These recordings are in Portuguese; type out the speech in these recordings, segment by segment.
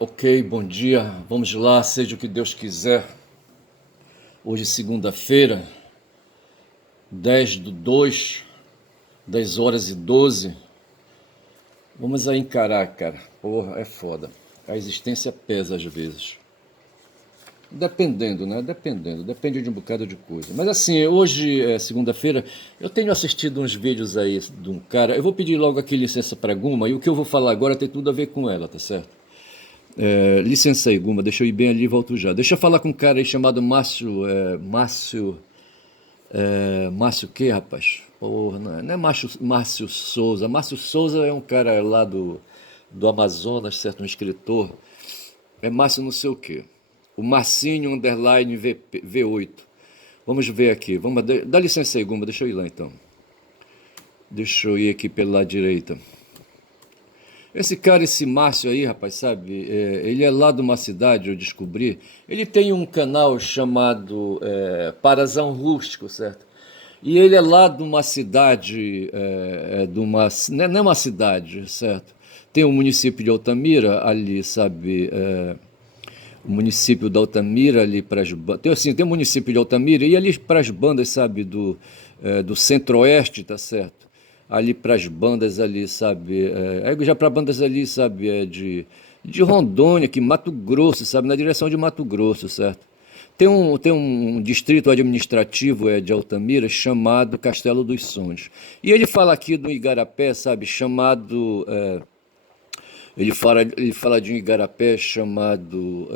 Ok, bom dia. Vamos lá, seja o que Deus quiser. Hoje, segunda-feira, 10/2, 10h12. Vamos aí encarar, cara. Porra, é foda. A existência pesa às vezes. Dependendo, né? Depende de um bocado de coisa. Mas assim, hoje é segunda-feira, eu tenho assistido uns vídeos aí de um cara. Eu vou pedir logo aqui licença pra Guma, e o que eu vou falar agora tem tudo a ver com ela, tá certo? Licença aí, Guma, deixa eu ir bem ali e volto já. Deixa eu falar com um cara aí chamado Márcio. Márcio o quê, rapaz? Porra, não é Márcio Souza. Márcio Souza é um cara lá do Amazonas, certo? Um escritor. É Márcio não sei o quê. O Marcinho underline V8. Vamos ver aqui. Dá licença aí, Guma, deixa eu ir lá então. Deixa eu ir aqui pela direita. Esse cara, esse Márcio aí, rapaz, sabe? Ele é lá de uma cidade, eu descobri. Ele tem um canal chamado Parazão Rústico, certo? E ele é lá de uma cidade, não é uma cidade, certo? Tem o município de Altamira ali, sabe? O município de Altamira ali para as bandas. Tem o município de Altamira e ali para as bandas, sabe? Do centro-oeste, tá certo? Ali para as bandas ali, sabe? Já para bandas ali, sabe? De Rondônia, que Mato Grosso, sabe? Na direção de Mato Grosso, certo? Tem um distrito administrativo de Altamira chamado Castelo dos Sonhos. E ele fala aqui do Igarapé, sabe? Chamado. Ele fala de um Igarapé chamado.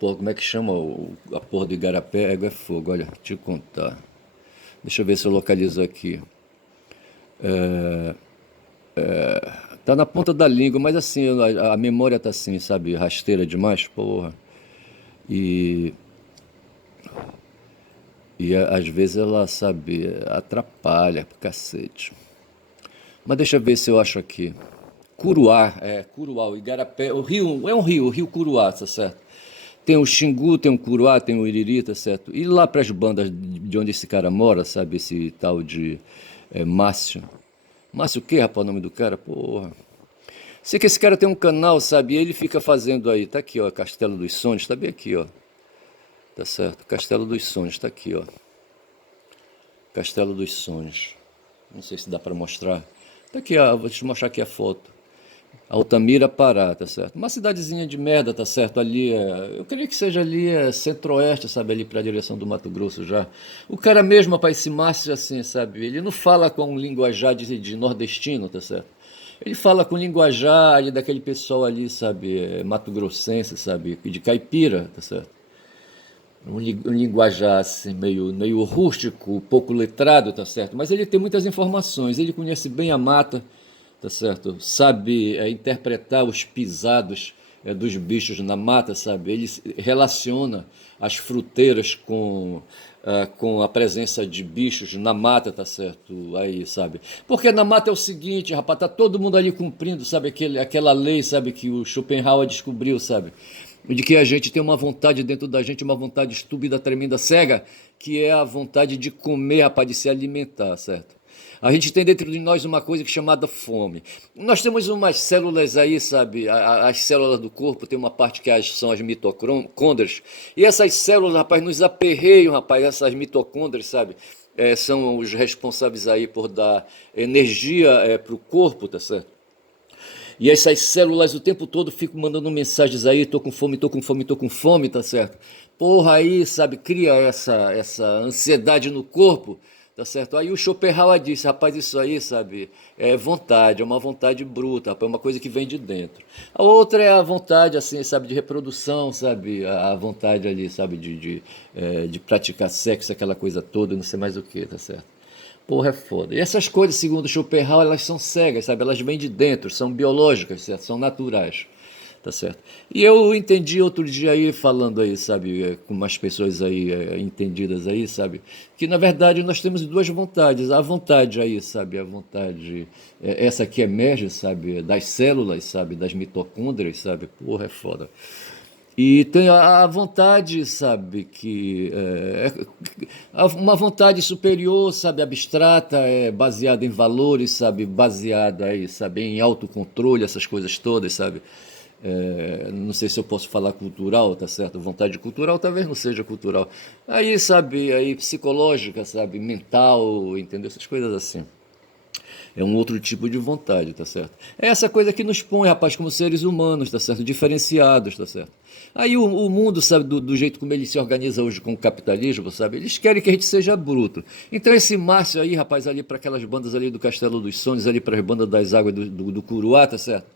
Porra, como é que chama a porra do Igarapé? É fogo, olha, te contar. Deixa eu ver se eu localizo aqui. Tá na ponta da língua, mas assim, a memória tá assim, sabe, rasteira demais, porra. E, às vezes ela, sabe, atrapalha pro cacete. Mas deixa eu ver se eu acho aqui. Curuá, o Igarapé, o rio Curuá, tá certo? Tem o Xingu, tem o Curuá, tem o Iriri, tá certo? E lá pras bandas de onde esse cara mora, sabe, esse tal de Márcio. Márcio o quê, rapaz, o nome do cara? Porra. Sei que esse cara tem um canal, sabe? E ele fica fazendo aí, tá aqui, ó, Castelo dos Sonhos, tá bem aqui, ó. Tá certo? Castelo dos Sonhos, tá aqui, ó. Castelo dos Sonhos. Não sei se dá pra mostrar. Tá aqui, ó, vou te mostrar aqui a foto. Altamira, Pará, tá certo? Uma cidadezinha de merda, tá certo? Ali eu queria que seja ali centro-oeste, sabe? Ali pra direção do Mato Grosso já. O cara mesmo, rapaz, esse Márcio, assim, sabe? Ele não fala com um linguajar de nordestino, tá certo? Ele fala com linguajar ali daquele pessoal ali, sabe? Mato-grossense, sabe? De caipira, tá certo? Um linguajar assim, meio rústico, pouco letrado, tá certo? Mas ele tem muitas informações, ele conhece bem a mata, tá certo? Sabe interpretar os pisados dos bichos na mata, sabe? Ele relaciona as fruteiras com a presença de bichos na mata, tá certo? Aí, sabe? Porque na mata é o seguinte, rapaz, tá todo mundo ali cumprindo, sabe? Aquela lei, sabe? Que o Schopenhauer descobriu, sabe? De que a gente tem uma vontade dentro da gente, uma vontade estúpida, tremenda, cega, que é a vontade de comer, rapaz, de se alimentar, certo? A gente tem dentro de nós uma coisa que é chamada fome. Nós temos umas células aí, sabe? As células do corpo tem uma parte que são as mitocôndrias. E essas células, rapaz, nos aperreiam, rapaz, essas mitocôndrias, sabe? São os responsáveis aí por dar energia para o corpo, tá certo? E essas células o tempo todo ficam mandando mensagens aí, tô com fome, tô com fome, tô com fome, tá certo? Porra, aí, sabe, cria essa ansiedade no corpo, tá certo? Aí o Schopenhauer disse, rapaz, isso aí, sabe, é vontade, é uma vontade bruta, rapaz, é uma coisa que vem de dentro. A outra é a vontade, assim, sabe, de reprodução, sabe, a vontade ali, sabe, de praticar sexo, aquela coisa toda, não sei mais o que, tá certo? Porra, é foda. E essas coisas, segundo Schopenhauer, elas são cegas, sabe? Elas vêm de dentro, são biológicas, certo? São naturais, tá certo? E eu entendi outro dia aí, falando aí, sabe, com umas pessoas aí entendidas aí, sabe? Que na verdade nós temos duas vontades. A vontade aí, sabe? A vontade, essa que emerge, sabe? Das células, sabe? Das mitocôndrias, sabe? Porra, é foda. E tem a vontade, sabe, uma vontade superior, sabe, abstrata, baseada em valores, sabe, baseada aí, sabe, em autocontrole, essas coisas todas, sabe. Não sei se eu posso falar cultural, tá certo? Vontade cultural talvez não seja cultural. Aí, sabe, aí psicológica, sabe, mental, entendeu? Essas coisas assim. É um outro tipo de vontade, tá certo? É essa coisa que nos põe, rapaz, como seres humanos, tá certo? Diferenciados, tá certo? Aí o mundo, sabe, do jeito como ele se organiza hoje com o capitalismo, sabe? Eles querem que a gente seja bruto. Então esse Márcio aí, rapaz, ali para aquelas bandas ali do Castelo dos Sonhos, ali para as bandas das águas do Curuá, tá certo?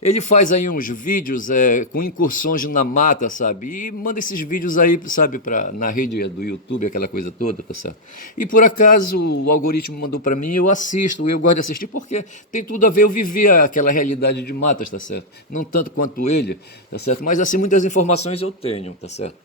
Ele faz aí uns vídeos com incursões na mata, sabe? E manda esses vídeos aí, sabe, na rede do YouTube, aquela coisa toda, tá certo? E por acaso o algoritmo mandou para mim, eu assisto, eu gosto de assistir porque tem tudo a ver, eu vivi aquela realidade de matas, tá certo? Não tanto quanto ele, tá certo? Mas assim, muitas informações eu tenho, tá certo?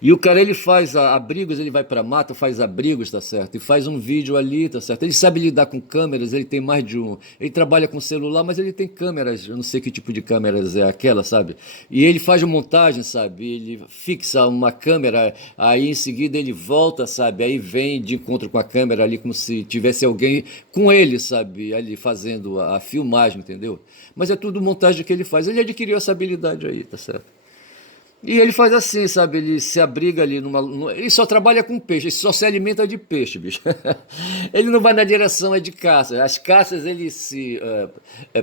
E o cara ele faz abrigos, ele vai para mata, faz abrigos, tá certo? E faz um vídeo ali, tá certo? Ele sabe lidar com câmeras, ele tem mais de um. Ele trabalha com celular, mas ele tem câmeras, eu não sei que tipo de câmeras é aquela, sabe? E ele faz uma montagem, sabe? Ele fixa uma câmera, aí em seguida ele volta, sabe? Aí vem de encontro com a câmera ali, como se tivesse alguém com ele, sabe? Ali fazendo a filmagem, entendeu? Mas é tudo montagem que ele faz. Ele adquiriu essa habilidade aí, tá certo? E ele faz assim, sabe? Ele se abriga ali ele só trabalha com peixe, ele só se alimenta de peixe, bicho. Ele não vai na direção de caça. As caças ele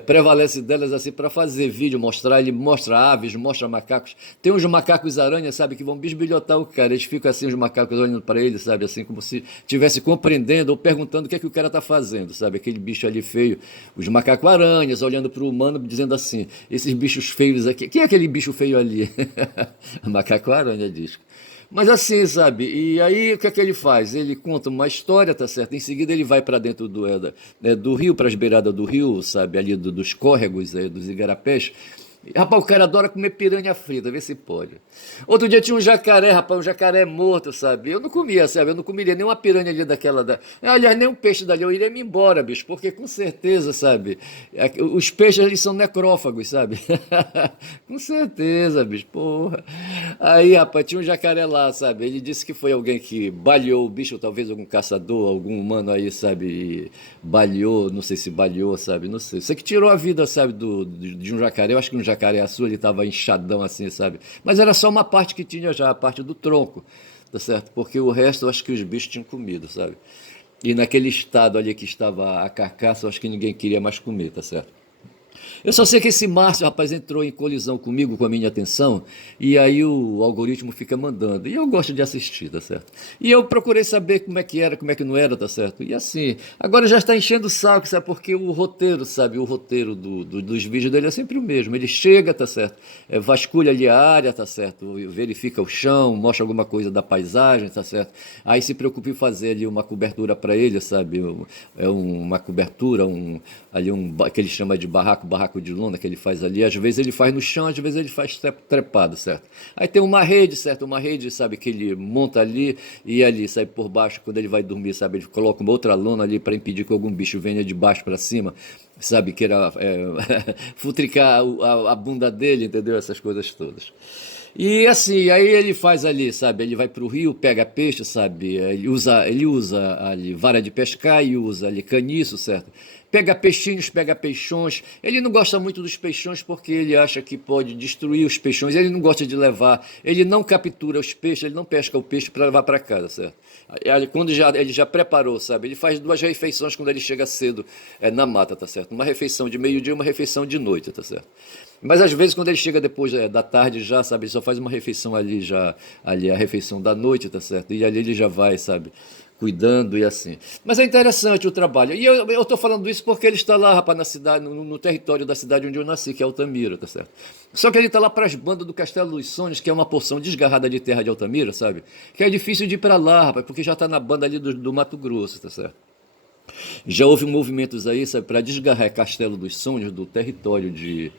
prevalece delas assim para fazer vídeo, mostrar. Ele mostra aves, mostra macacos. Tem uns macacos aranha, sabe? Que vão bisbilhotar o cara. Eles ficam assim, os macacos olhando para ele, sabe? Assim, como se estivesse compreendendo ou perguntando o que é que o cara tá fazendo, sabe? Aquele bicho ali feio. Os macacos aranhas olhando para o humano, dizendo assim: esses bichos feios aqui. Quem é aquele bicho feio ali? Macaco aranha diz. Mas assim, sabe? E aí o que é que ele faz? Ele conta uma história, tá certo? Em seguida ele vai para dentro do rio, para as beiradas do rio, sabe? Ali dos córregos, dos igarapés. Rapaz, o cara adora comer piranha frita, vê se pode. Outro dia tinha um jacaré, rapaz, um jacaré morto, sabe? Eu não comia, sabe? Eu não comeria nem uma piranha ali daquela. Aliás, nem um peixe dali. Eu iria me embora, bicho, porque com certeza, sabe? Os peixes eles são necrófagos, sabe? Com certeza, bicho, porra. Aí, rapaz, tinha um jacaré lá, sabe? Ele disse que foi alguém que baleou o bicho, talvez algum caçador, algum humano aí, sabe? E baleou, não sei se baleou, sabe? Não sei. Isso que tirou a vida, sabe, de um jacaré. Eu acho que um jacaré-açu ele estava inchadão assim, sabe? Mas era só uma parte que tinha já, a parte do tronco, tá certo? Porque o resto eu acho que os bichos tinham comido, sabe? E naquele estado ali que estava a carcaça, eu acho que ninguém queria mais comer, tá certo? Eu só sei que esse Márcio, rapaz, entrou em colisão comigo, com a minha atenção, e aí o algoritmo fica mandando. E eu gosto de assistir, tá certo? E eu procurei saber como é que era, como é que não era, tá certo? E assim, agora já está enchendo o saco, sabe? Porque o roteiro, sabe? O roteiro dos vídeos dele é sempre o mesmo. Ele chega, tá certo? Vasculha ali a área, tá certo? Verifica o chão, mostra alguma coisa da paisagem, tá certo? Aí se preocupa em fazer ali uma cobertura para ele, sabe? Uma cobertura, ali que ele chama de barraco de lona que ele faz ali. Às vezes ele faz no chão, às vezes ele faz trepado, certo? Aí tem uma rede, certo? Uma rede, sabe, que ele monta ali e ali, sabe, por baixo, quando ele vai dormir, sabe, ele coloca uma outra lona ali para impedir que algum bicho venha de baixo para cima, sabe, queira futricar a bunda dele, entendeu? Essas coisas todas. E assim, aí ele faz ali, sabe? Ele vai pro rio, pega peixe, sabe? Ele usa ali vara de pescar e usa ali caniço, certo? Pega peixinhos, pega peixões. Ele não gosta muito dos peixões porque ele acha que pode destruir os peixões. Ele não gosta de levar, ele não captura os peixes, ele não pesca o peixe para levar para casa, certo? Aí, quando ele já preparou, sabe? Ele faz duas refeições quando ele chega cedo na mata, tá certo? Uma refeição de meio-dia e uma refeição de noite, tá certo? Mas às vezes quando ele chega depois da tarde já, sabe, ele só faz uma refeição ali já, ali a refeição da noite, tá certo? E ali ele já vai, sabe, cuidando e assim. Mas é interessante o trabalho. E eu tô falando isso porque ele está lá, rapaz, na cidade, no território da cidade onde eu nasci, que é Altamira, tá certo? Só que ele está lá para as bandas do Castelo dos Sonhos, que é uma porção desgarrada de terra de Altamira, sabe? Que é difícil de ir para lá, rapaz, porque já está na banda ali do Mato Grosso, tá certo? Já houve movimentos aí, sabe, para desgarrar Castelo dos Sonhos do território de.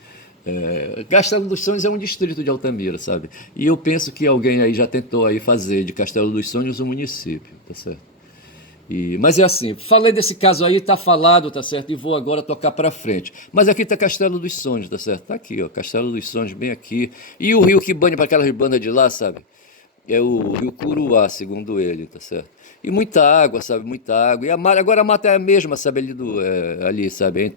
Castelo dos Sonhos é um distrito de Altamira, sabe? E eu penso que alguém aí já tentou aí fazer de Castelo dos Sonhos um município, tá certo? Mas é assim, falei desse caso aí, tá falado, tá certo? E vou agora tocar para frente. Mas aqui tá Castelo dos Sonhos, tá certo? Tá aqui, ó, Castelo dos Sonhos, bem aqui. E o rio que banha para aquelas bandas de lá, sabe? É o rio Curuá, segundo ele, tá certo? E muita água, sabe? Muita água. E agora a mata é a mesma, sabe? Ali, sabe?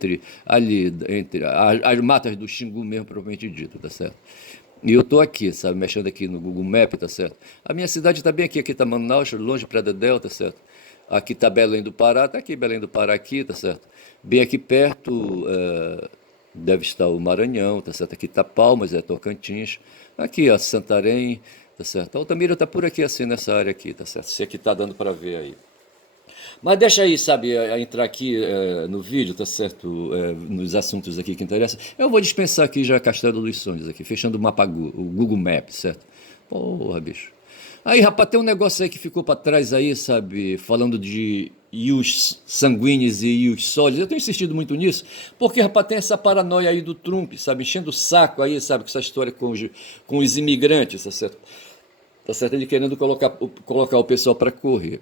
As matas do Xingu mesmo, propriamente dito, tá certo? E eu tô aqui, sabe? Mexendo aqui no Google Maps, tá certo? A minha cidade tá bem aqui, aqui tá Manaus, longe de Praia da Delta, tá certo? Aqui tá Belém do Pará, tá aqui Belém do Pará aqui, tá certo? Bem aqui perto, deve estar o Maranhão, tá certo? Aqui tá Palmas, é Tocantins. Aqui, ó, Santarém, tá certo? A Altamira tá por aqui, assim, nessa área aqui, tá certo? Se aqui tá dando para ver aí. Mas deixa aí, sabe, entrar aqui no vídeo, tá certo? Nos assuntos aqui que interessam. Eu vou dispensar aqui já Castelo dos Sonhos aqui, fechando o mapa, o Google Maps, certo? Porra, bicho. Aí, rapaz, tem um negócio aí que ficou pra trás aí, sabe? Falando de ius sanguíneos e ius sólidos. Eu tenho insistido muito nisso, porque, rapaz, tem essa paranoia aí do Trump, sabe? Enchendo o saco aí, sabe? Com essa história com os imigrantes, tá certo? Tá certo? Ele querendo colocar o pessoal pra correr.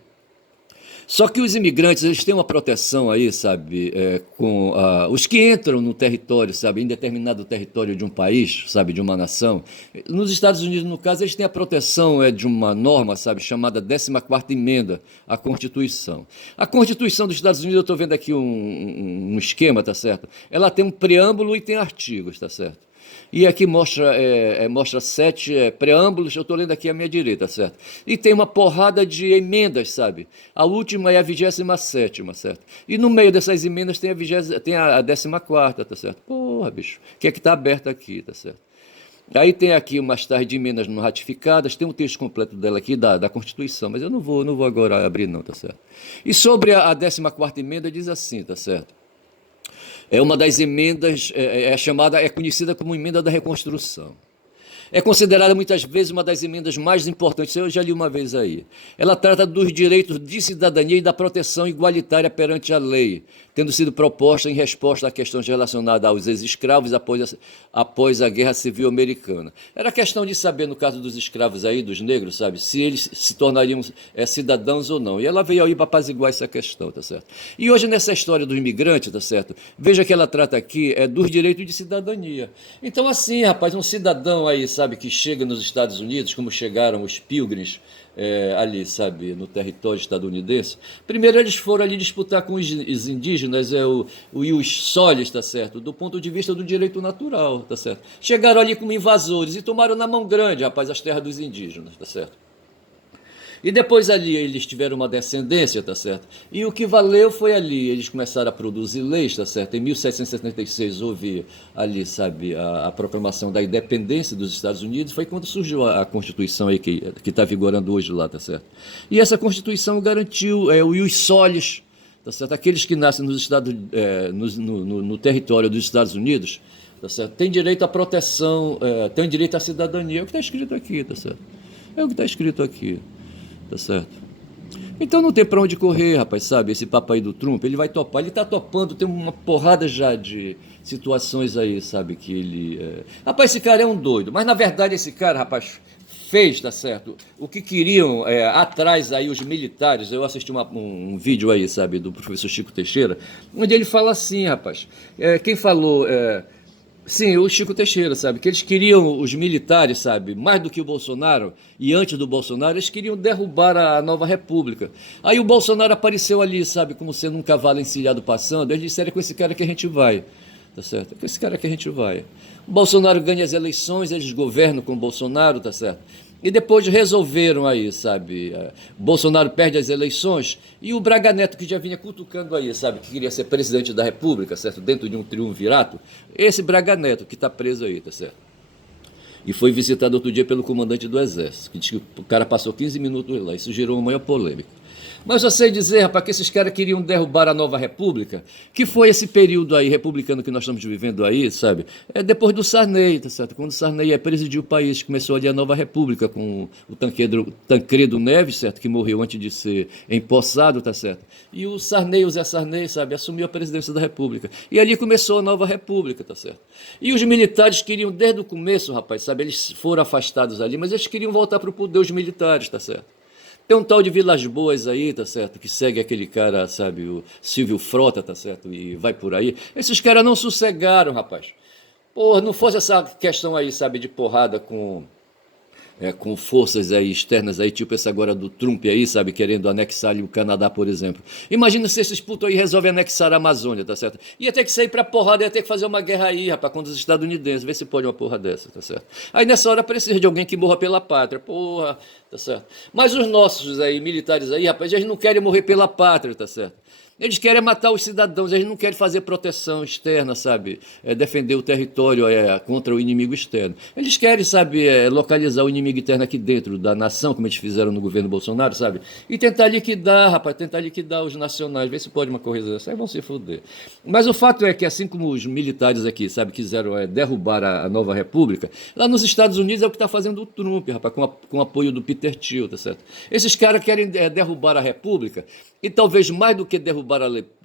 Só que os imigrantes, eles têm uma proteção aí, sabe, com os que entram no território, sabe, em determinado território de um país, sabe, de uma nação. Nos Estados Unidos, no caso, eles têm a proteção de uma norma, sabe, chamada 14ª emenda à Constituição. A Constituição dos Estados Unidos, eu estou vendo aqui um esquema, tá certo? Ela tem um preâmbulo e tem artigos, tá certo? E aqui mostra 7 preâmbulos, eu estou lendo aqui à minha direita, certo? E tem uma porrada de emendas, sabe? A última é a 27ª, certo? E no meio dessas emendas tem a 14ª, tá certo? Porra, bicho, que é que está aberta aqui, tá certo? Aí tem aqui umas tais de emendas não ratificadas, tem um texto completo dela aqui da Constituição, mas eu não vou agora abrir não, tá certo? E sobre a 14ª emenda diz assim, tá certo? É uma das emendas, é conhecida como emenda da reconstrução. É considerada muitas vezes uma das emendas mais importantes, eu já li uma vez aí. Ela trata dos direitos de cidadania e da proteção igualitária perante a lei, tendo sido proposta em resposta a questões relacionadas aos ex-escravos após a Guerra Civil Americana. Era questão de saber, no caso dos escravos aí, dos negros, sabe, se eles se tornariam cidadãos ou não. E ela veio aí para apaziguar essa questão, tá certo? E hoje nessa história do imigrante, tá certo? Veja que ela trata aqui dos direitos de cidadania. Então assim, rapaz, um cidadão aí, sabe, que chega nos Estados Unidos, como chegaram os pilgrims ali, sabe, no território estadunidense. Primeiro eles foram ali disputar com os indígenas, os solis, tá certo, do ponto de vista do direito natural, tá certo. Chegaram ali como invasores e tomaram na mão grande, rapaz, as terras dos indígenas, tá certo. E depois ali eles tiveram uma descendência, tá certo? E o que valeu foi ali, eles começaram a produzir leis, tá certo? Em 1776 houve ali, sabe, a proclamação da independência dos Estados Unidos, foi quando surgiu a Constituição aí que está vigorando hoje lá, tá certo? E essa Constituição garantiu os solis, tá certo? Aqueles que nascem nos estados, no território dos Estados Unidos, tá certo? Tem direito à proteção, tem direito à cidadania, é o que está escrito aqui, tá certo? É o que está escrito aqui. Tá certo? Então não tem pra onde correr, rapaz, sabe? Esse papo aí do Trump, ele vai topar, ele tá topando, tem uma porrada já de situações aí, sabe? Que ele. Rapaz, esse cara é um doido, mas na verdade esse cara, rapaz, fez, tá certo? O que queriam atrás aí os militares, eu assisti um vídeo aí, sabe, do professor Chico Teixeira, onde ele fala assim, rapaz, quem falou. Sim, o Chico Teixeira, sabe? Que eles queriam, os militares, sabe? Mais do que o Bolsonaro, e antes do Bolsonaro, eles queriam derrubar a nova república. Aí o Bolsonaro apareceu ali, sabe? Como sendo um cavalo encilhado passando. Eles disseram: é com esse cara que a gente vai. Tá certo? É com esse cara que a gente vai. O Bolsonaro ganha as eleições, eles governam com o Bolsonaro, tá certo? E depois resolveram aí, sabe? Bolsonaro perde as eleições e o Braga Neto, que já vinha cutucando aí, sabe? Que queria ser presidente da República, certo? Dentro de um triunvirato. Esse Braga Neto que está preso aí, tá certo? E foi visitado outro dia pelo comandante do Exército, que disse que o cara passou 15 minutos lá. Isso gerou uma maior polêmica. Mas eu sei dizer, rapaz, que esses caras queriam derrubar a nova república, que foi esse período aí republicano que nós estamos vivendo aí, sabe? Depois do Sarney, tá certo? Quando o Sarney presidiu o país, começou ali a nova república com o Tancredo Neves, certo? Que morreu antes de ser empossado, tá certo? E o Zé Sarney, sabe? Assumiu a presidência da república. E ali começou a nova república, tá certo? E os militares queriam, desde o começo, rapaz, sabe? Eles foram afastados ali, mas eles queriam voltar para o poder, os militares, tá certo? Tem um tal de Vilas Boas aí, tá certo? Que segue aquele cara, sabe, o Silvio Frota, tá certo? E vai por aí. Esses caras não sossegaram, rapaz. Porra, não fosse essa questão aí, sabe, de porrada com forças aí externas aí, tipo essa agora do Trump aí, sabe, querendo anexar ali o Canadá, por exemplo. Imagina se esses putos aí resolvem anexar a Amazônia, tá certo? Ia ter que sair pra porrada, ia ter que fazer uma guerra aí, rapaz, contra os estadunidenses, ver se pode uma porra dessa, tá certo? Aí nessa hora precisa de alguém que morra pela pátria, porra, tá certo? Mas os nossos aí, militares aí, rapaz, eles não querem morrer pela pátria, tá certo? Eles querem matar os cidadãos, eles não querem fazer proteção externa, sabe? Defender o território contra o inimigo externo. Eles querem, sabe, localizar o inimigo interno aqui dentro da nação, como eles fizeram no governo Bolsonaro, sabe? E tentar liquidar, rapaz, tentar liquidar os nacionais, ver se pode uma coisa dessa. Aí vão se foder. Mas o fato é que, assim como os militares aqui, sabe, quiseram derrubar a nova república, lá nos Estados Unidos é o que está fazendo o Trump, rapaz, com apoio do Peter Thiel, tá certo? Esses caras querem derrubar a república e talvez mais do que derrubar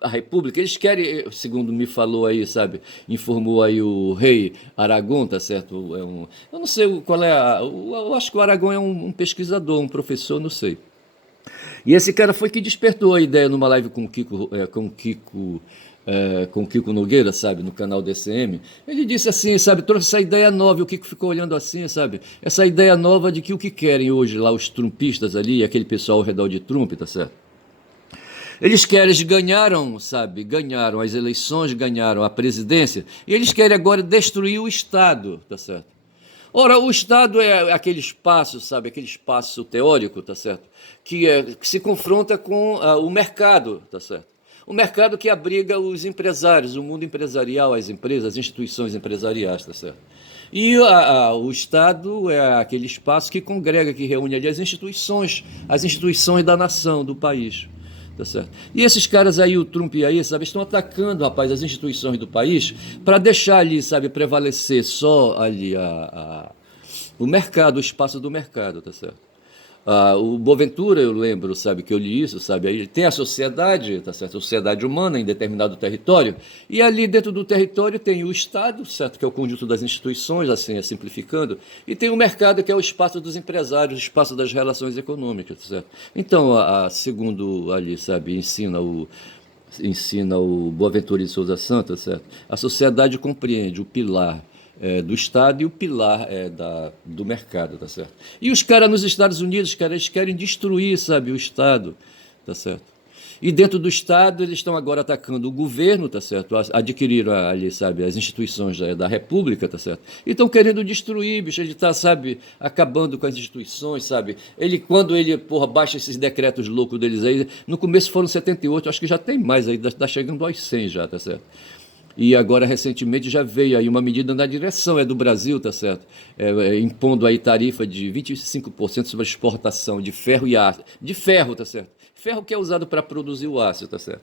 a república, eles querem, segundo me falou aí, sabe, informou aí o rei Aragão, tá certo? Eu não sei qual é eu acho que o Aragão é um pesquisador, um professor, não sei. E esse cara foi que despertou a ideia numa live com o Kiko Nogueira, sabe, no canal DCM. Ele disse assim, sabe, trouxe essa ideia nova, e o Kiko ficou olhando assim, sabe, essa ideia nova de que o que querem hoje lá os trumpistas ali, aquele pessoal ao redor de Trump, tá certo? Eles ganharam, sabe, ganharam as eleições, ganharam a presidência, e eles querem agora destruir o Estado, tá certo? Ora, o Estado é aquele espaço, sabe, aquele espaço teórico, tá certo? Que se confronta com o mercado, tá certo? O mercado que abriga os empresários, o mundo empresarial, as empresas, as instituições empresariais, tá certo? E o Estado é aquele espaço que congrega, que reúne ali as instituições da nação, do país. Tá certo? E esses caras aí, o Trump aí, sabe, estão atacando, rapaz, as instituições do país para deixar ali, sabe, prevalecer só ali o mercado, o espaço do mercado, tá certo? O Boaventura, eu lembro, sabe, que eu li isso, sabe, aí tem a sociedade, tá certo? A sociedade humana em determinado território, e ali dentro do território tem o Estado, certo, que é o conjunto das instituições, assim, simplificando, e tem o mercado, que é o espaço dos empresários, o espaço das relações econômicas, certo? Então, segundo ali, sabe, ensina o Boaventura de Souza Santos, certo? A sociedade compreende o pilar do Estado e o pilar do mercado, tá certo? E os caras nos Estados Unidos, cara, eles querem destruir, sabe, o Estado, tá certo? E dentro do Estado eles estão agora atacando o governo, tá certo? Adquiriram ali, sabe, as instituições da República, tá certo? E estão querendo destruir, bicho, ele está, sabe, acabando com as instituições, sabe? Quando ele, porra, baixa esses decretos loucos deles aí, no começo foram 78, acho que já tem mais aí, tá chegando aos 100 já, tá certo? E agora, recentemente, já veio aí uma medida na direção, do Brasil, tá certo? Impondo aí tarifa de 25% sobre a exportação de ferro e aço. De ferro, tá certo? Ferro que é usado para produzir o aço, tá certo?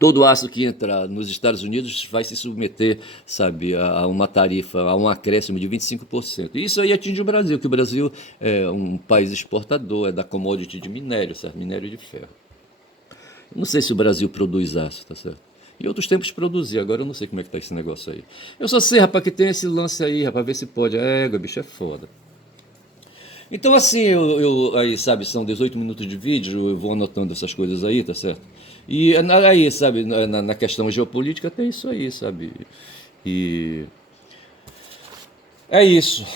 Todo aço que entra nos Estados Unidos vai se submeter, sabe, a uma tarifa, a um acréscimo de 25%. E isso aí atinge o Brasil, que o Brasil é um país exportador, é da commodity de minério, certo? Minério de ferro. Não sei se o Brasil produz aço, tá certo? Em outros tempos produzia, agora eu não sei como é que tá esse negócio aí. Eu só sei, rapaz, que tem esse lance aí, rapaz, ver se pode. Bicho, é foda. Então, assim, aí, sabe, são 18 minutos de vídeo, eu vou anotando essas coisas aí, tá certo? E aí, sabe, na questão geopolítica tem isso aí, sabe? E é isso.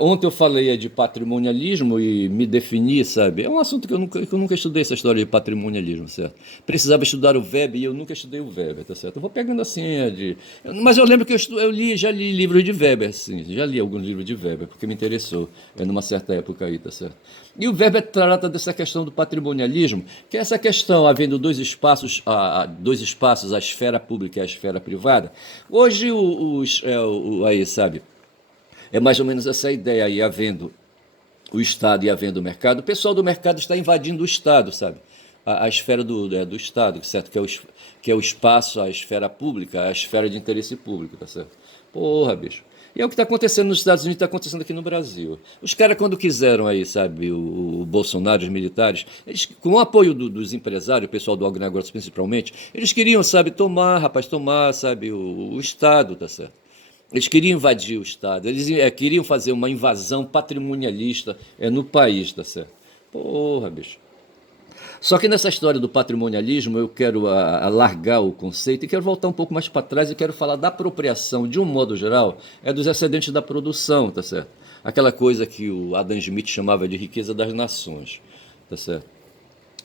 Ontem eu falei de patrimonialismo e me defini, sabe? É um assunto que eu nunca estudei essa história de patrimonialismo, certo? Precisava estudar o Weber e eu nunca estudei o Weber, tá certo? Eu vou pegando assim, mas eu lembro que já li livros de Weber, sim, já li alguns livros de Weber, porque me interessou, numa certa época aí, tá certo? E o Weber trata dessa questão do patrimonialismo, que é essa questão, havendo dois espaços, a esfera pública e a esfera privada. Hoje, aí, sabe? É mais ou menos essa ideia aí, havendo o Estado e havendo o mercado. O pessoal do mercado está invadindo o Estado, sabe? A esfera do Estado, certo? Que é o espaço, a esfera pública, a esfera de interesse público, tá certo? Porra, bicho. E é o que está acontecendo nos Estados Unidos, está acontecendo aqui no Brasil. Os caras, quando quiseram aí, sabe, o Bolsonaro, os militares, eles, com o apoio dos empresários, o pessoal do agronegócio principalmente, eles queriam, sabe, tomar, sabe, o Estado, tá certo? Eles queriam invadir o Estado, eles queriam fazer uma invasão patrimonialista no país, tá certo? Porra, bicho. Só que nessa história do patrimonialismo eu quero alargar o conceito e quero voltar um pouco mais para trás e quero falar da apropriação, de um modo geral, é dos excedentes da produção, tá certo? Aquela coisa que o Adam Smith chamava de riqueza das nações, tá certo?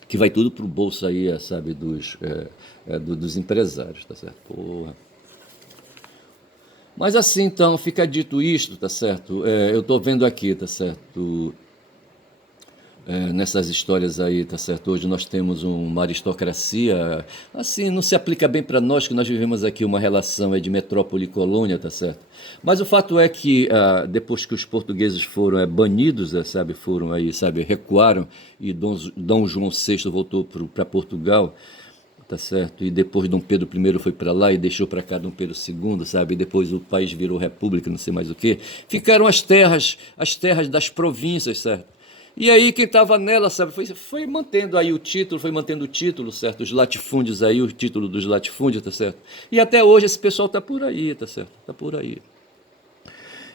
Que vai tudo pro bolso aí, sabe, dos empresários, tá certo? Porra. Mas assim, então, fica dito isto, tá certo? Eu estou vendo aqui, tá certo? Nessas histórias aí, tá certo? Hoje nós temos uma aristocracia, assim, não se aplica bem para nós que nós vivemos aqui uma relação de metrópole e colônia, tá certo? Mas o fato é que depois que os portugueses foram banidos, sabe, foram aí, sabe, recuaram e Dom João VI voltou para Portugal, tá certo? E depois Dom Pedro I foi para lá e deixou para cá Dom Pedro II, sabe? E depois o país virou república, não sei mais o quê. Ficaram as terras das províncias, certo? E aí quem estava nela, sabe, foi mantendo aí o título, foi mantendo o título, certo? Os latifúndios aí, o título dos latifúndios, tá certo? E até hoje esse pessoal tá por aí, tá certo? Tá por aí.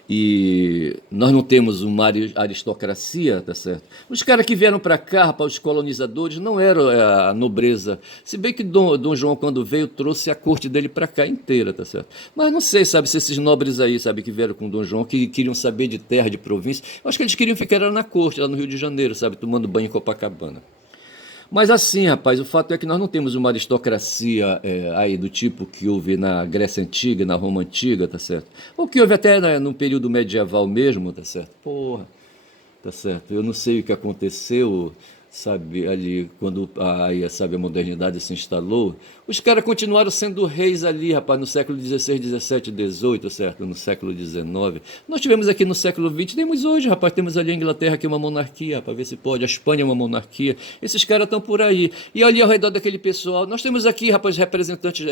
E nós não temos uma aristocracia, tá certo? Os caras que vieram para cá, para os colonizadores, não eram a nobreza. Se bem que Dom João, quando veio, trouxe a corte dele para cá inteira, tá certo? Mas não sei, sabe, se esses nobres aí, sabe, que vieram com Dom João, que queriam saber de terra, de província, eu acho que eles queriam ficar lá na corte, lá no Rio de Janeiro, sabe, tomando banho em Copacabana. Mas assim, rapaz, o fato é que nós não temos uma aristocracia aí do tipo que houve na Grécia Antiga, na Roma Antiga, tá certo? Ou que houve até no período medieval mesmo, tá certo? Porra, tá certo? Eu não sei o que aconteceu, sabe, ali, quando aí, sabe, a modernidade se instalou. Os caras continuaram sendo reis ali, rapaz, no século XVI, XVII, XVIII, certo? No século XIX. Nós tivemos aqui no século XX, temos hoje, rapaz, temos ali a Inglaterra, que é uma monarquia, para ver se pode. A Espanha é uma monarquia. Esses caras estão por aí. E ali ao redor daquele pessoal, nós temos aqui, rapaz, representantes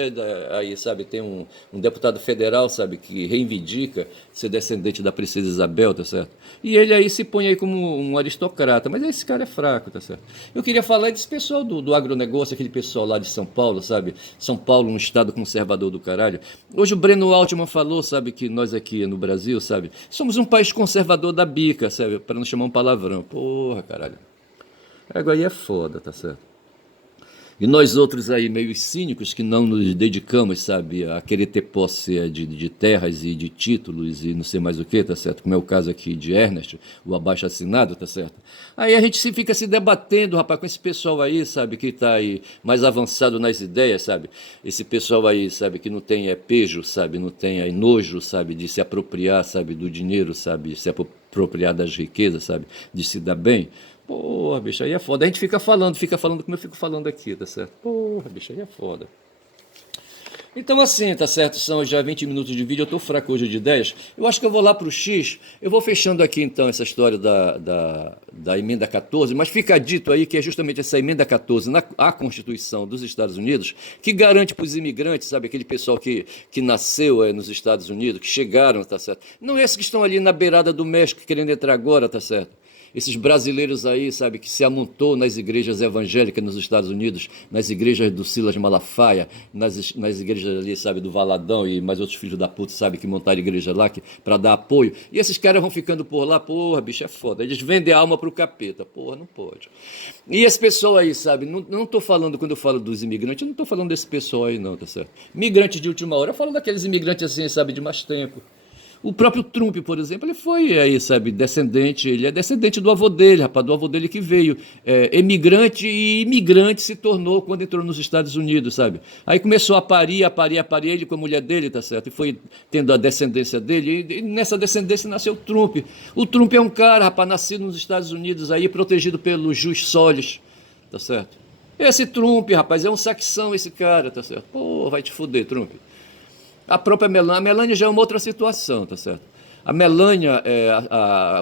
aí, sabe, tem um deputado federal, sabe, que reivindica ser descendente da princesa Isabel, tá certo? E ele aí se põe aí como um aristocrata, mas esse cara é fraco, tá certo? Eu queria falar desse pessoal do agronegócio, aquele pessoal lá de São Paulo, sabe? São Paulo, um estado conservador do caralho. Hoje o Breno Altman falou, sabe, que nós aqui no Brasil, sabe, somos um país conservador da bica, sabe, para não chamar um palavrão. Porra, caralho. Agora aí é foda, tá certo? E nós outros aí, meio cínicos, que não nos dedicamos, sabe, a querer ter posse de terras e de títulos e não sei mais o que, tá certo? Como é o caso aqui de Ernest, o abaixo-assinado, tá certo? Aí a gente fica se debatendo, rapaz, com esse pessoal aí, sabe, que tá aí mais avançado nas ideias, sabe? Esse pessoal aí, sabe, que não tem pejo, sabe, não tem nojo, sabe, de se apropriar, sabe, do dinheiro, sabe, de se apropriar das riquezas, sabe, de se dar bem. Porra, bicho, aí é foda. A gente fica falando como eu fico falando aqui, tá certo? Porra, bicho, aí é foda. Então assim, tá certo? São já 20 minutos de vídeo, eu tô fraco hoje de ideias. Eu acho que eu vou lá pro X, eu vou fechando aqui então essa história da emenda 14, mas fica dito aí que é justamente essa emenda 14 à Constituição dos Estados Unidos que garante para os imigrantes, sabe, aquele pessoal que nasceu nos Estados Unidos, que chegaram, tá certo? Não esses que estão ali na beirada do México querendo entrar agora, tá certo? Esses brasileiros aí, sabe, que se amontou nas igrejas evangélicas nos Estados Unidos, nas igrejas do Silas Malafaia, nas igrejas ali, sabe, do Valadão e mais outros filhos da puta, sabe, que montaram igreja lá para dar apoio. E esses caras vão ficando por lá, porra, bicho, é foda. Eles vendem a alma pro capeta, porra, não pode. E esse pessoal aí, sabe, não tô falando, quando eu falo dos imigrantes, eu não tô falando desse pessoal aí não, tá certo? Migrantes de última hora, eu falo daqueles imigrantes assim, sabe, de mais tempo. O próprio Trump, por exemplo, ele foi aí, sabe, descendente, ele é descendente do avô dele, rapaz, do avô dele que veio, emigrante e imigrante se tornou quando entrou nos Estados Unidos, sabe? Aí começou a parir ele com a mulher dele, tá certo? E foi tendo a descendência dele, e nessa descendência nasceu o Trump. O Trump é um cara, rapaz, nascido nos Estados Unidos aí, protegido pelo Juiz Solis, tá certo? Esse Trump, rapaz, é um saxão esse cara, tá certo? Pô, vai te fuder, Trump. A própria Melania, a Melania já é uma outra situação, tá certo? A Melania,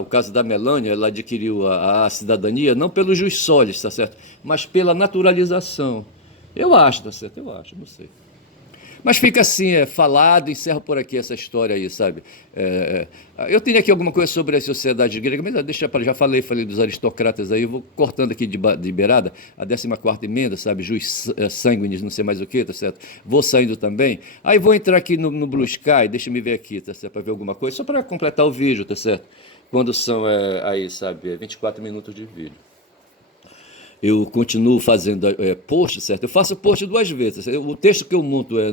o caso da Melania, ela adquiriu a cidadania não pelo jus solis, tá certo? Mas pela naturalização. Eu acho, tá certo? Eu acho, não sei. Mas fica assim, falado, encerro por aqui essa história aí, sabe? Eu tenho aqui alguma coisa sobre a sociedade grega, mas deixa para já falei dos aristocratas aí, eu vou cortando aqui de beirada, a 14ª emenda, sabe? Jus sanguinis, não sei mais o que, tá certo? Vou saindo também. Aí vou entrar aqui no Blue Sky, deixa me ver aqui, tá certo? Para ver alguma coisa, só para completar o vídeo, tá certo? Quando são aí, sabe, 24 minutos de vídeo. eu continuo fazendo post, certo? Eu faço post duas vezes. O texto que eu monto é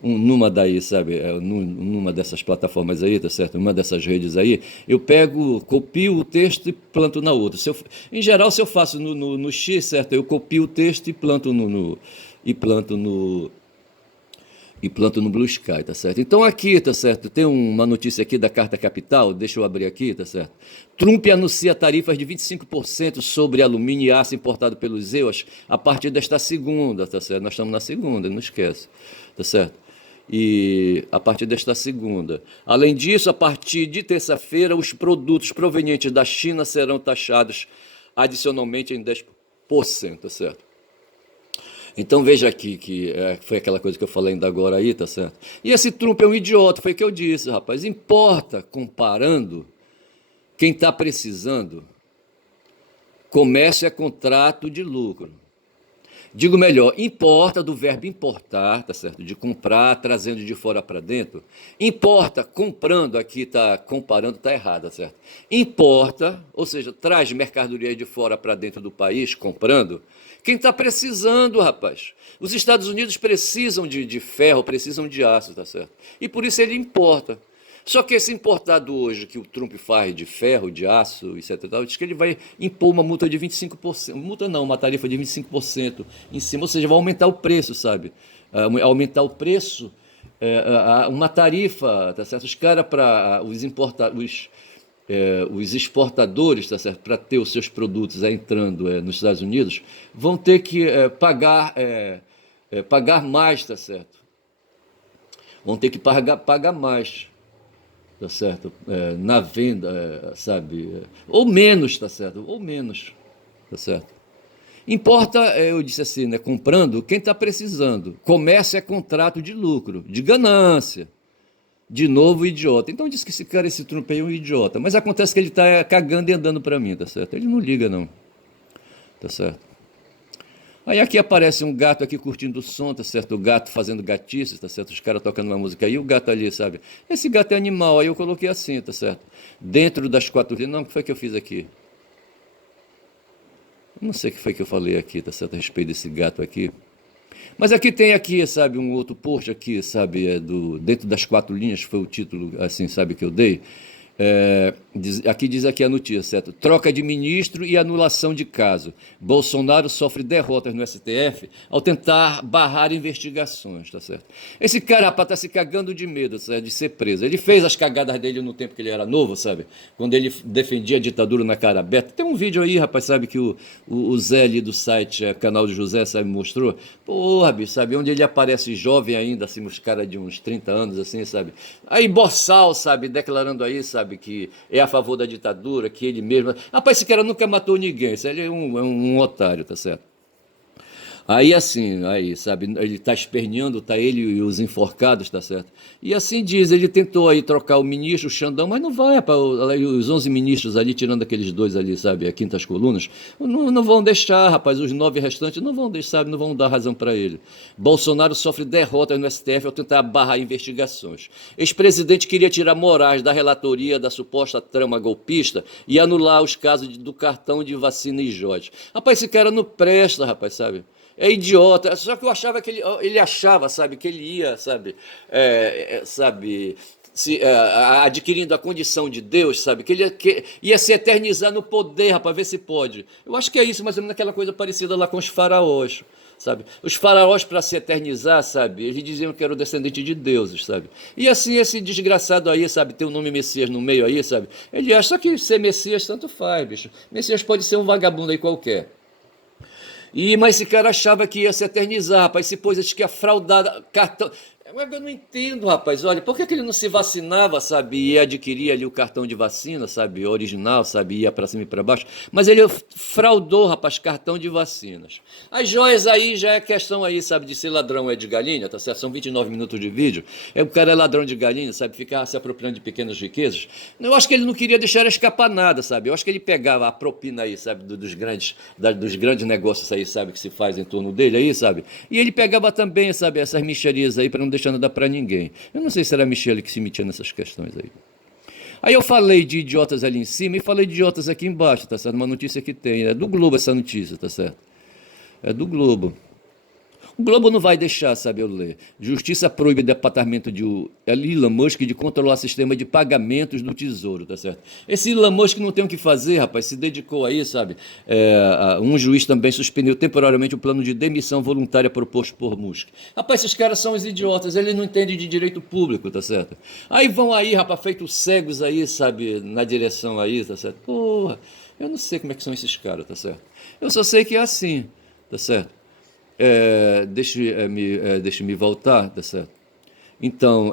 numa daí, sabe? Numa dessas plataformas aí, tá certo? Uma dessas redes aí, eu pego, copio o texto e planto na outra. Em geral, se eu faço no X, certo? Eu copio o texto e planto e planto no Blue Sky, tá certo? Então aqui, tá certo? Tem uma notícia aqui da Carta Capital, deixa eu abrir aqui, tá certo? Trump anuncia tarifas de 25% sobre alumínio e aço importado pelos EUAs a partir desta segunda, tá certo? Nós estamos na segunda, não esquece, tá certo? E a partir desta segunda. Além disso, a partir de terça-feira, os produtos provenientes da China serão taxados adicionalmente em 10%, tá certo? Então veja aqui que foi aquela coisa que eu falei ainda agora aí, tá certo? E esse Trump é um idiota, foi o que eu disse, rapaz. Importa, comparando, quem está precisando, comércio é contrato de lucro. Digo melhor, importa do verbo importar, tá certo? De comprar, trazendo de fora para dentro. Importa, comprando, aqui tá comparando, tá errado, tá certo? Importa, ou seja, traz mercadoria de fora para dentro do país, comprando. Quem está precisando, rapaz? Os Estados Unidos precisam de ferro, precisam de aço, tá certo? E por isso ele importa. Só que esse importado hoje que o Trump faz de ferro, de aço, etc., diz que ele vai impor uma multa de 25%, multa não, uma tarifa de 25% em cima, ou seja, vai aumentar o preço, sabe? Aumentar o preço, uma tarifa, tá certo? Os caras para os exportadores, tá certo? Para ter os seus produtos entrando nos Estados Unidos, vão ter que pagar mais, tá certo? Vão ter que pagar mais, tá certo? Na venda, sabe? Ou menos, tá certo? Ou menos, tá certo? Importa, eu disse assim, né? Comprando quem está precisando. Comércio é contrato de lucro, de ganância. De novo, idiota. Então diz que esse cara, esse Trump aí é um idiota. Mas acontece que ele está cagando e andando para mim, tá certo? Ele não liga, não. Tá certo? Aí aqui aparece um gato aqui curtindo o som, tá certo? O gato fazendo gatices, tá certo? Os caras tocando uma música aí, o gato ali, sabe? Esse gato é animal, aí eu coloquei assim, tá certo? Dentro das quatro linhas, não, o que foi que eu fiz aqui? Não sei o que foi que eu falei aqui, tá certo? A respeito desse gato aqui. Mas aqui tem aqui, sabe, um outro post aqui, sabe, dentro das quatro linhas, foi o título, assim, sabe, que eu dei. Aqui diz aqui a notícia, certo? Troca de ministro e anulação de caso. Bolsonaro sofre derrotas no STF ao tentar barrar investigações, tá certo? Esse cara, rapaz, tá se cagando de medo, certo? De ser preso. Ele fez as cagadas dele no tempo que ele era novo, sabe? Quando ele defendia a ditadura na cara aberta. Tem um vídeo aí, rapaz, sabe, que o Zé ali do site, canal de José, sabe, mostrou. Porra, bicho, sabe? Onde ele aparece jovem ainda, assim, uns caras de uns 30 anos, assim, sabe? Aí, boçal, sabe? Declarando aí, sabe? Que é a favor da ditadura, que ele mesmo. Rapaz, esse cara nunca matou ninguém, ele é um otário, tá certo? Aí assim, aí, sabe, ele está esperneando, tá ele e os enforcados, tá certo? E assim diz, ele tentou aí trocar o ministro, o Xandão, mas não vai, rapaz, os 11 ministros ali, tirando aqueles dois ali, sabe, a quintas colunas, não vão deixar, rapaz, os 9 restantes não vão deixar, sabe, não vão dar razão para ele. Bolsonaro sofre derrotas no STF ao tentar barrar investigações. Ex-presidente queria tirar Moraes da relatoria da suposta trama golpista e anular os casos do cartão de vacina e Jorge. Rapaz, esse cara não presta, rapaz, sabe? É idiota, só que eu achava que ele achava, sabe, que ele ia, sabe, sabe, adquirindo a condição de Deus, sabe, que ele ia se eternizar no poder, rapaz, ver se pode. Eu acho que é isso, mas é aquela coisa parecida lá com os faraós, sabe. Os faraós, para se eternizar, sabe, eles diziam que era o descendente de deuses, sabe. E assim, esse desgraçado aí, sabe, tem o nome Messias no meio aí, sabe, ele acha que ser Messias tanto faz, bicho. Messias pode ser um vagabundo aí qualquer. Mas esse cara achava que ia se eternizar, rapaz. Se pôs, acho que ia fraudar cartão. Eu não entendo, rapaz. Olha, por que ele não se vacinava, sabe? E ia adquirir ali o cartão de vacina, sabe? Original, sabe? Ia para cima e para baixo. Mas ele fraudou, rapaz, cartão de vacinas. As joias aí já é questão aí, sabe? De ser ladrão de galinha, tá certo? São 29 minutos de vídeo. O cara é ladrão de galinha, sabe? Ficar se apropriando de pequenas riquezas. Eu acho que ele não queria deixar escapar nada, sabe? Eu acho que ele pegava a propina aí, sabe? Dos grandes negócios aí, sabe? Que se faz em torno dele aí, sabe? E ele pegava também, sabe? Essas mixerias aí para não deixar nada para ninguém. Eu não sei se era a Michele que se metia nessas questões aí. Aí eu falei de idiotas ali em cima e falei de idiotas aqui embaixo, tá certo? Uma notícia que tem. É do Globo essa notícia, tá certo? É do Globo. O Globo não vai deixar, sabe, eu ler. Justiça proíbe o departamento de Elon Musk de controlar o sistema de pagamentos do Tesouro, tá certo? Esse Elon Musk não tem o que fazer, rapaz, se dedicou aí, sabe? Um juiz também suspendeu temporariamente o plano de demissão voluntária proposto por Musk. Rapaz, esses caras são os idiotas, eles não entendem de direito público, tá certo? Aí vão aí, rapaz, feitos cegos aí, sabe, na direção aí, tá certo? Porra, eu não sei como é que são esses caras, tá certo? Eu só sei que é assim, tá certo? Deixe-me voltar, tá certo? Então,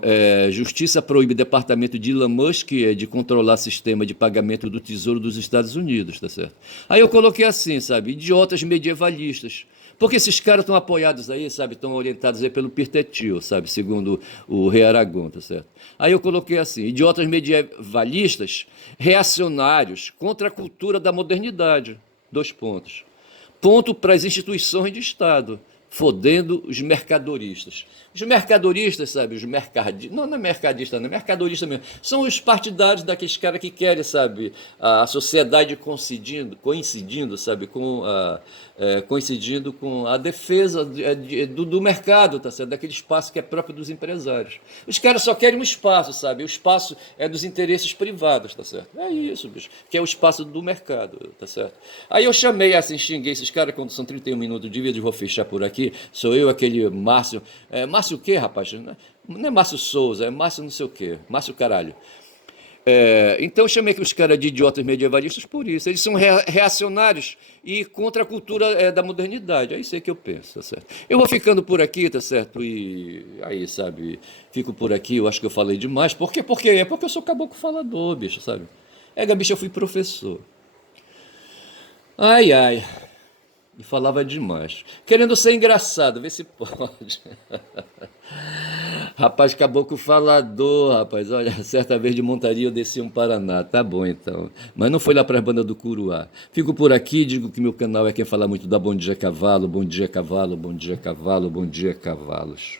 Justiça proíbe o departamento de Elon Musk de controlar sistema de pagamento do Tesouro dos Estados Unidos, tá certo? Aí eu coloquei assim, sabe? Idiotas medievalistas. Porque esses caras estão apoiados aí, sabe? Estão orientados aí pelo Peter Thiel, sabe? Segundo o rei Aragão, tá certo? Aí eu coloquei assim, idiotas medievalistas, reacionários, contra a cultura da modernidade. Dois pontos. Ponto para as instituições de Estado, fodendo os mercadoristas. Os mercadoristas, sabe, os mercadistas, não é mercadista, não é mercadorista mesmo, são os partidários daqueles caras que querem, sabe, a sociedade coincidindo, sabe, coincidindo com a defesa do mercado, tá certo? Daquele espaço que é próprio dos empresários. Os caras só querem um espaço, sabe? O espaço é dos interesses privados, tá certo? É isso, bicho, que é o espaço do mercado, tá certo? Aí eu chamei assim, xinguei esses caras, quando são 31 minutos de vídeo, vou fechar por aqui. Sou eu, aquele Márcio. Márcio o quê, rapaz? Não é Márcio Souza, é Márcio não sei o quê. Márcio caralho. Então eu chamei os caras de idiotas medievalistas por isso. Eles são reacionários e contra a cultura da modernidade. É isso aí que eu penso, tá certo? Eu vou ficando por aqui, tá certo? E aí, sabe, fico por aqui, eu acho que eu falei demais. Por quê? Porque eu sou caboclo falador, bicho, sabe? Bicho, eu fui professor. Ai, ai. E falava demais. Querendo ser engraçado, vê se pode. Rapaz, caboclo falador, rapaz. Olha, certa vez de montaria eu desci um Paraná. Tá bom, então. Mas não foi lá para as bandas do Curuá. Fico por aqui, digo que meu canal é quem fala muito da Bom Dia Cavalo, Bom Dia Cavalo, Bom Dia Cavalo, Bom Dia Cavalos.